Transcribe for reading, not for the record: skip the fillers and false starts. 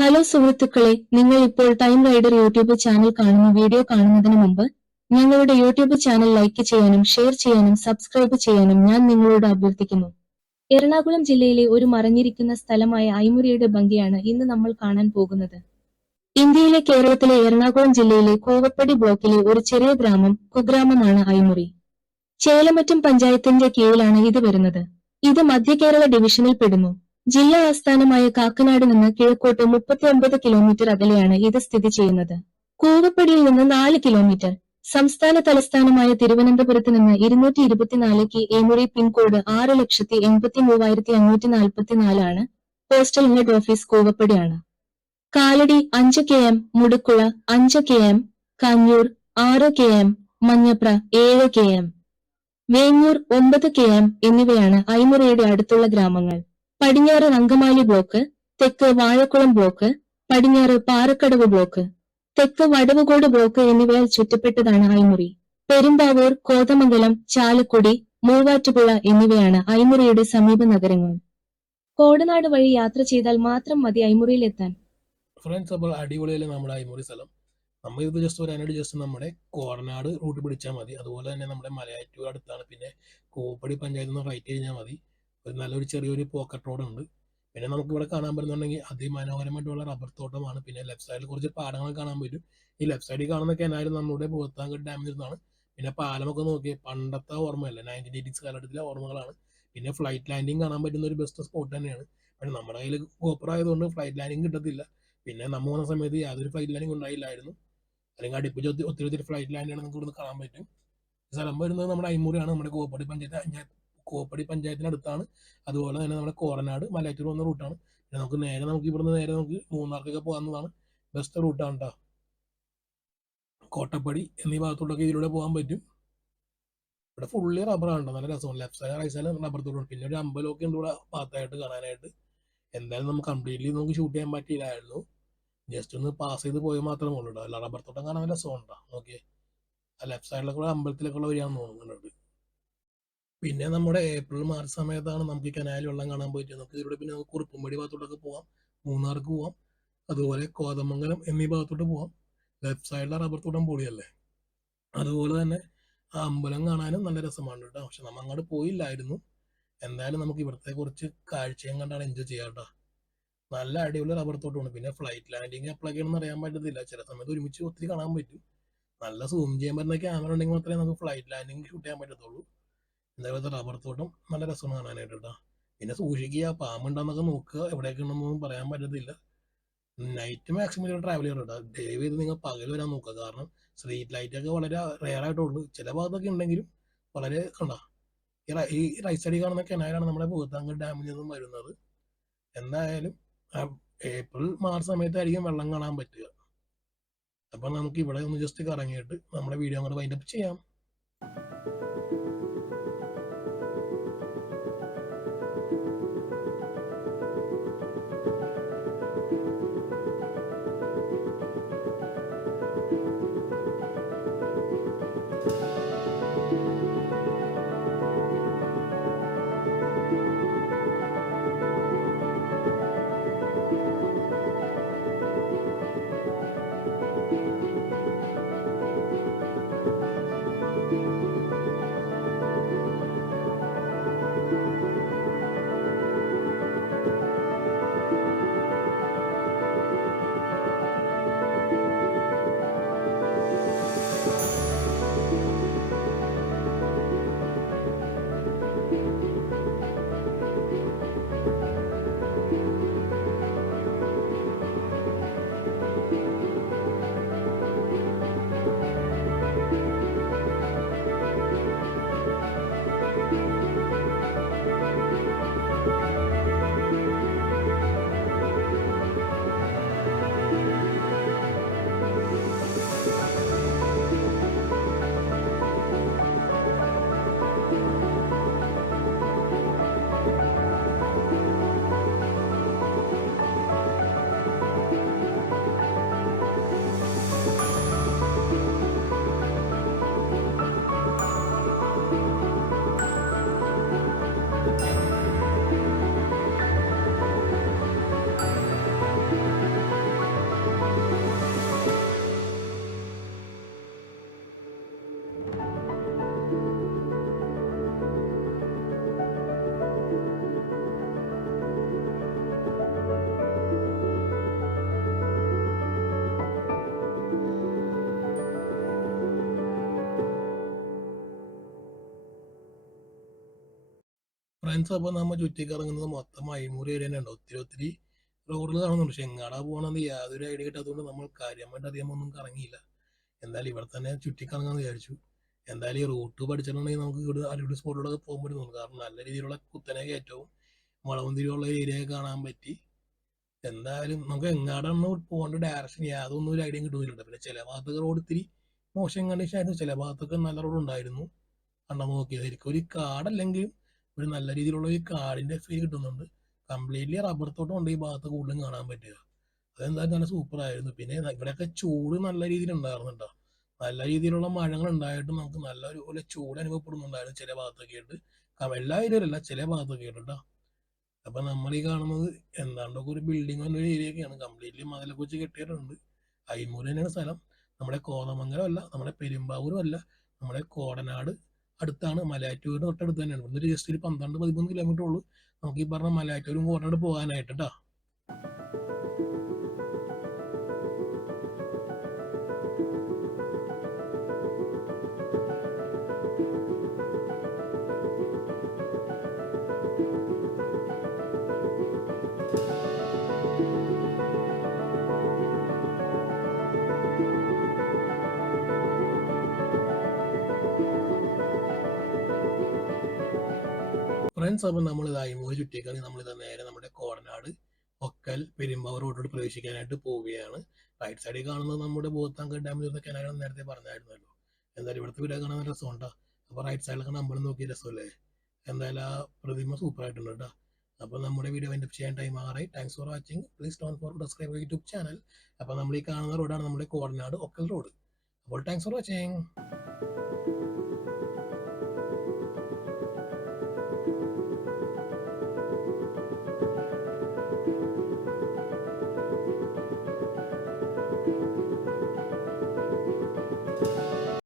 Hello സുഹൃത്തുക്കളെ, നിങ്ങൾ ഇപ്പോൾ ടൈം റൈഡർ യൂട്യൂബ് ചാനൽ കാണുന്ന വീഡിയോ കാണുന്നതിന് മുമ്പ് ഞങ്ങളുടെ യൂട്യൂബ് ചാനൽ ലൈക്ക് ചെയ്യാനും ഷെയർ ചെയ്യാനും സബ്സ്ക്രൈബ് ചെയ്യാനും ഞാൻ നിങ്ങളോട് അഭ്യർത്ഥിക്കുന്നു. എറണാകുളം ജില്ലയിലെ ഒരു മറഞ്ഞിരിക്കുന്ന സ്ഥലമായ ഐമുറിയുടെ ഭംഗിയാണ് ഇന്ന് നമ്മൾ കാണാൻ പോകുന്നത്. ഇന്ത്യയിലെ കേരളത്തിലെ എറണാകുളം ജില്ലയിലെ കൂവപ്പടി ബ്ലോക്കിലെ ഒരു ചെറിയ ഗ്രാമം, കുഗ്രാമമാണ് ഐമുറി. ചേലമറ്റം പഞ്ചായത്തിന്റെ കീഴിലാണ് ഇത് വരുന്നത്. ഇത് മധ്യ കേരള ഡിവിഷനിൽ പെടുന്നു. ജില്ലാ ആസ്ഥാനമായ കാക്കനാട് നിന്ന് കിഴക്കോട്ട് 39 കിലോമീറ്റർ അകലെയാണ് ഇത് സ്ഥിതി ചെയ്യുന്നത്. കൂവപ്പടിയിൽ നിന്ന് 4 കിലോമീറ്റർ. സംസ്ഥാന തലസ്ഥാനമായ തിരുവനന്തപുരത്ത് നിന്ന് 224 ഐമുറി പിൻകോഡ് 6,83,544 ആണ്. പോസ്റ്റൽ ഹെഡ് ഓഫീസ് കൂവപ്പടിയാണ്. Kalady 5 km, Mudukkula 5 km, Kanjoor 6 km, Manjapra 7 km, Vengoor 9 km എന്നിവയാണ് ഐമുറിയുടെ അടുത്തുള്ള ഗ്രാമങ്ങൾ. പടിഞ്ഞാറ് അങ്കമാലി ബ്ലോക്ക്, തെക്ക് വാഴക്കുളം ബ്ലോക്ക്, പടിഞ്ഞാറ് പാറക്കടവ് ബ്ലോക്ക്, തെക്ക് വടവുകോട് ബ്ലോക്ക് എന്നിവയാൽ ചുറ്റപ്പെട്ടതാണ് ഐമുറി. പെരുമ്പാവൂർ, കോതമംഗലം, ചാലക്കുടി, മൂവാറ്റുപുഴ എന്നിവയാണ് ഐമുറിയുടെ സമീപ നഗരങ്ങൾ. കോടനാട് വഴി യാത്ര ചെയ്താൽ മാത്രം മതി ഐമുറിയിലെത്താൻ. ഫ്രണ്ട്സ്, അപ്പോൾ അടിപൊളിയല്ലേ നമ്മുടെ ഐമുറി സ്ഥലം. നമ്മൾ ഇത് ജസ്റ്റ് ഒരു അതിനോട് ജസ്റ്റ് നമ്മുടെ കോടനാട് റൂട്ട് പിടിച്ചാൽ മതി. അതുപോലെ തന്നെ നമ്മുടെ മലയാറ്റൂർ അടുത്താണ്. പിന്നെ കൂവപ്പടി പഞ്ചായത്തിൽ നിന്ന് റൈറ്റ് കഴിഞ്ഞാൽ മതി. ഒരു നല്ലൊരു ചെറിയൊരു പോക്കറ്റ് റോഡ് ഉണ്ട്. പിന്നെ നമുക്ക് ഇവിടെ കാണാൻ പറ്റുന്നുണ്ടെങ്കിൽ അതിമനോഹരമായിട്ടുള്ള റബ്ബർ തോട്ടമാണ്. പിന്നെ ലെഫ്റ്റ് സൈഡിൽ കുറച്ച് പാടങ്ങൾ കാണാൻ പറ്റും. ഈ ലെഫ്റ്റ് സൈഡിൽ കാണുന്ന കനാലും നമ്മുടെ പോത്താങ്കൽ ഡാമിൽ നിന്നാണ്. പിന്നെ പാലമൊക്കെ നോക്കി പണ്ടത്തെ ഓർമ്മയല്ല, 1980s കാലഘട്ടത്തിലെ ഓർമ്മകളാണ്. പിന്നെ ഫ്ലൈറ്റ് ലാൻഡിങ് കാണാൻ പറ്റുന്ന ഒരു ബെസ്റ്റ് സ്പോട്ട് തന്നെയാണ്. പിന്നെ നമ്മുടെ കയ്യിൽ ഗോപ്ര ആയതുകൊണ്ട് ഫ്ലൈറ്റ് ലാൻഡിങ് കിട്ടത്തില്ല. പിന്നെ നമ്മൾ പോകുന്ന സമയത്ത് യാതൊരു ഫ്ലൈറ്റ് ലാൻഡിങ് ഉണ്ടായില്ലായിരുന്നു. അല്ലെങ്കിൽ അടുപ്പിച്ച് ഒത്തിരി ഫ്ലൈറ്റ് ലാൻഡാണ് നമുക്ക് ഇവിടുന്ന് കാണാൻ പറ്റും. സ്ഥലം വരുന്നത് നമ്മുടെ ഐമുറിയാണ്. നമ്മുടെ കോപ്പടി പഞ്ചായത്തിനടുത്താണ്. അതുപോലെ തന്നെ നമ്മുടെ കോടനാട് മലയാറ്റൂർ പോകുന്ന റൂട്ടാണ്. പിന്നെ നമുക്ക് ഇവിടുന്ന് നേരെ നമുക്ക് മൂന്നാർക്കൊക്കെ പോകാവുന്നതാണ്. ബെസ്റ്റ് റൂട്ടാണ് കേട്ടോ. കോട്ടപ്പടി എന്നീ ഭാഗത്തോട്ടൊക്കെ ഇതിലൂടെ പോകാൻ പറ്റും. ഇവിടെ ഫുള്ളി റബ്ബറാണ്. നല്ല രസമാണ്. Left side right side rubber തോട്ടം. പിന്നെ ഒരു അമ്പലമൊക്കെ ഉണ്ട് ഇവിടെ ഭാഗത്തായിട്ട് കാണാനായിട്ട്. എന്തായാലും നമുക്ക് കംപ്ലീറ്റ്ലി നമുക്ക് ഷൂട്ട് ചെയ്യാൻ പറ്റിയില്ലായിരുന്നു. ജസ്റ്റ് ഒന്ന് പാസ് ചെയ്ത് പോയി മാത്രമേ ഉള്ളൂ. അല്ല, റബ്ബർ തോട്ടം കാണാൻ നല്ല രസമുണ്ടോ നോക്കിയേ. ആ ലെഫ്റ്റ് സൈഡിലൊക്കെ അമ്പലത്തിലൊക്കെ വരികയാണെന്ന് തോന്നുന്നുണ്ട്. പിന്നെ നമ്മുടെ ഏപ്രിൽ മാർച്ച് സമയത്താണ് നമുക്ക് ഈ കനാലിൽ വെള്ളം കാണാൻ പറ്റുക. നമുക്ക് ഇതിലൂടെ പിന്നെ നമുക്ക് കുറുപ്പുംപടി ഭാഗത്തോട്ടൊക്കെ പോവാം, മൂന്നാർക്ക് പോവാം, അതുപോലെ കോതമംഗലം എന്നീ ഭാഗത്തോട്ട് പോവാം. ലെഫ്റ്റ് സൈഡിലെ റബ്ബർ തോട്ടം പൊളിയല്ലേ. അതുപോലെ തന്നെ ആ അമ്പലം കാണാനും നല്ല രസമാണ് കേട്ടോ. പക്ഷെ നമ്മൾ അങ്ങോട്ട് പോയില്ലായിരുന്നു. എന്തായാലും നമുക്ക് ഇവിടുത്തെ കുറച്ച് കാഴ്ചയും കണ്ടാണ് എൻജോയ് ചെയ്യാം കേട്ടോ. നല്ല അടിപൊളി റബ്ബർ തോട്ടമാണ്. പിന്നെ ഫ്ലൈറ്റ് ലാൻഡിങ് എപ്പോഴൊക്കെയാണെന്ന് അറിയാൻ പറ്റത്തില്ല. ചില സമയത്ത് ഒരുമിച്ച് ഒത്തിരി കാണാൻ പറ്റും. നല്ല സൂം ചെയ്യാൻ പറ്റുന്ന ക്യാമറ ഉണ്ടെങ്കിൽ മാത്രമേ നമുക്ക് ഫ്ലൈറ്റ് ലാൻഡിങ് ഷൂട്ട് ചെയ്യാൻ പറ്റത്തുള്ളൂ. എന്തായാലും റബ്ബർ തോട്ടം നല്ല രസമാണ് കാണാനായിട്ട് കേട്ടോ. പിന്നെ സൂക്ഷിക്കുക, പാമ്പുണ്ടെന്നൊക്കെ നോക്കുക. എവിടെയൊക്കെ ഉണ്ടെന്നൊന്നും പറയാൻ പറ്റത്തില്ല. നൈറ്റ് മാക്സിമം ട്രാവൽ ചെയ്യണം കേട്ടോ. ദയവ് ചെയ്ത് നിങ്ങൾ പകൽ വരാൻ നോക്കുക. കാരണം സ്ട്രീറ്റ് ലൈറ്റ് ഒക്കെ വളരെ റെയർ ആയിട്ടുള്ളൂ. ചില ഭാഗത്തൊക്കെ ഉണ്ടെങ്കിലും വളരെ കണ്ട ഈ റൈറ്റ് സൈഡിൽ കാണുന്ന കനാലാണ് നമ്മുടെ ഭൂത്താങ്കൽ ഡാമിൽ നിന്നും വരുന്നത്. എന്തായാലും ഏപ്രിൽ മാർച്ച് സമയത്തായിരിക്കും വെള്ളം കാണാൻ പറ്റുക. അപ്പൊ നമുക്ക് ഇവിടെ ഒന്ന് ജസ്റ്റ് കറങ്ങിയിട്ട് നമ്മുടെ വീഡിയോ അങ്ങോട്ട് വൈൻഡപ്പ് ചെയ്യാം. ഫ്രണ്ട്സ് അപ്പോൾ നമ്മൾ ചുറ്റിക്കറങ്ങുന്നത് മൊത്തം മൈമൂര് ഏരിയ ഉണ്ട്. ഒത്തിരി റോഡുകൾ കാണുന്നുണ്ട്. പക്ഷെ എങ്ങാടാ പോകണമെന്ന് യാതൊരു ഐഡിയ കിട്ടാത്തതുകൊണ്ട് നമ്മൾ കാര്യമായിട്ട് അധികം ഒന്നും കറങ്ങിയില്ല. എന്തായാലും ഇവിടെ തന്നെ ചുറ്റിക്കറങ്ങാമെന്ന് വിചാരിച്ചു. എന്തായാലും ഈ റൂട്ട് പഠിച്ചിട്ടുണ്ടെങ്കിൽ നമുക്ക് ഇവിടെ അടിപൊളി സ്പോട്ടിലൂടെ പോകാൻ പറ്റും. കാരണം നല്ല രീതിയിലുള്ള കുത്തനെ കയറ്റവും വളവും തിരിവുള്ള ഏരിയ കാണാൻ പറ്റി. എന്തായാലും നമുക്ക് എങ്ങാടാണ് പോകേണ്ട ഡയറക്ഷൻ യാതൊന്നും ഒരു ഐഡിയ കിട്ടുന്നില്ല. പിന്നെ ചില ഭാഗത്തൊക്കെ റോഡ് ഇത്തിരി മോശം കണ്ടീഷൻ ആയിരുന്നു, ചില ഭാഗത്തൊക്കെ നല്ല റോഡ് ഉണ്ടായിരുന്നു. കണ്ടാൽ നോക്കിയത് ശരിക്കും ഒരു കാടല്ലെങ്കിലും ഒരു നല്ല രീതിയിലുള്ള ഒരു കാടിന്റെ ഫീൽ കിട്ടുന്നുണ്ട്. കംപ്ലീറ്റ്ലി റബ്ബർ തോട്ടം ഉണ്ട് ഈ ഭാഗത്ത് കൂടുതലും കാണാൻ പറ്റുക. അതെന്തായാലും നല്ല സൂപ്പർ ആയിരുന്നു. പിന്നെ ഇവിടെയൊക്കെ ചൂട് നല്ല രീതിയിൽ ഉണ്ടായിരുന്നു കേട്ടോ. നല്ല രീതിയിലുള്ള മഴകൾ ഉണ്ടായിട്ടും നമുക്ക് നല്ല ഒരു ചൂട് അനുഭവപ്പെടുന്നുണ്ടായിരുന്നു ചില ഭാഗത്തൊക്കെ ആയിട്ട്. എല്ലാ ഏരിയയിലല്ല, ചില ഭാഗത്തൊക്കെ ആയിട്ട് കേട്ടോ. അപ്പൊ നമ്മൾ ഈ കാണുന്നത് എന്താണ്ടൊക്കെ ഒരു ബിൽഡിംഗ് വന്ന ഒരു ഏരിയയൊക്കെയാണ്. കംപ്ലീറ്റ്ലി മതിലൊക്കെ വെച്ച് കെട്ടിയിട്ടുണ്ട്. അയ്മൂര് തന്നെയാണ് സ്ഥലം. നമ്മുടെ കോതമംഗലം അല്ല, നമ്മുടെ പെരുമ്പാവൂരും അല്ല, നമ്മുടെ കോടനാട് അടുത്താണ്. മലയാറ്റൂരിന് തൊട്ടടുത്ത് തന്നെയാണ്. ഇവിടുന്ന് ജസ്റ്റ് ഒരു 12-13 കിലോമീറ്റർ ഉള്ളൂ നമുക്ക് ഈ പറഞ്ഞ മലയാറ്റൂരും കോടനാട് പോകാനായിട്ട് കേട്ടോ. ഫ്രണ്ട്സ്, അപ്പം നമ്മൾ ഇത് അയ്മൂര് ചുറ്റിക്കറങ്ങി നമ്മളിത് നേരെ നമ്മുടെ കോടനാട് ഒക്കൽ പെരുമ്പാവൂർ റോഡിലോട്ട് പ്രവേശിക്കാനായിട്ട് പോവുകയാണ്. റൈറ്റ് സൈഡിൽ കാണുന്നത് നമ്മുടെ ബോത്താങ്കൽ ഡാമിൽ നിന്ന് കനാലാണെന്ന് നേരത്തെ പറഞ്ഞായിരുന്നല്ലോ. എന്തായാലും ഇവിടുത്തെ വീഡിയോ കാണാൻ നല്ല രസമുണ്ടാ. അപ്പോൾ റൈറ്റ് സൈഡിലൊക്കെ അമ്പലം നോക്കിയ രസമല്ലേ. എന്തായാലും ആ പ്രതിമ സൂപ്പർ ആയിട്ടുണ്ട് കേട്ടോ. അപ്പോൾ നമ്മുടെ വീഡിയോ വൈൻഡപ്പ് ചെയ്യാൻ ടൈം ആറായി. Thanks for watching. Please don't forget to subscribe YouTube channel. അപ്പോൾ നമ്മൾ ഈ കാണുന്ന റോഡാണ് നമ്മുടെ കോടനാട് ഒക്കൽ റോഡ്. അപ്പോൾ താങ്ക്സ് ഫോർ വാച്ചിങ്.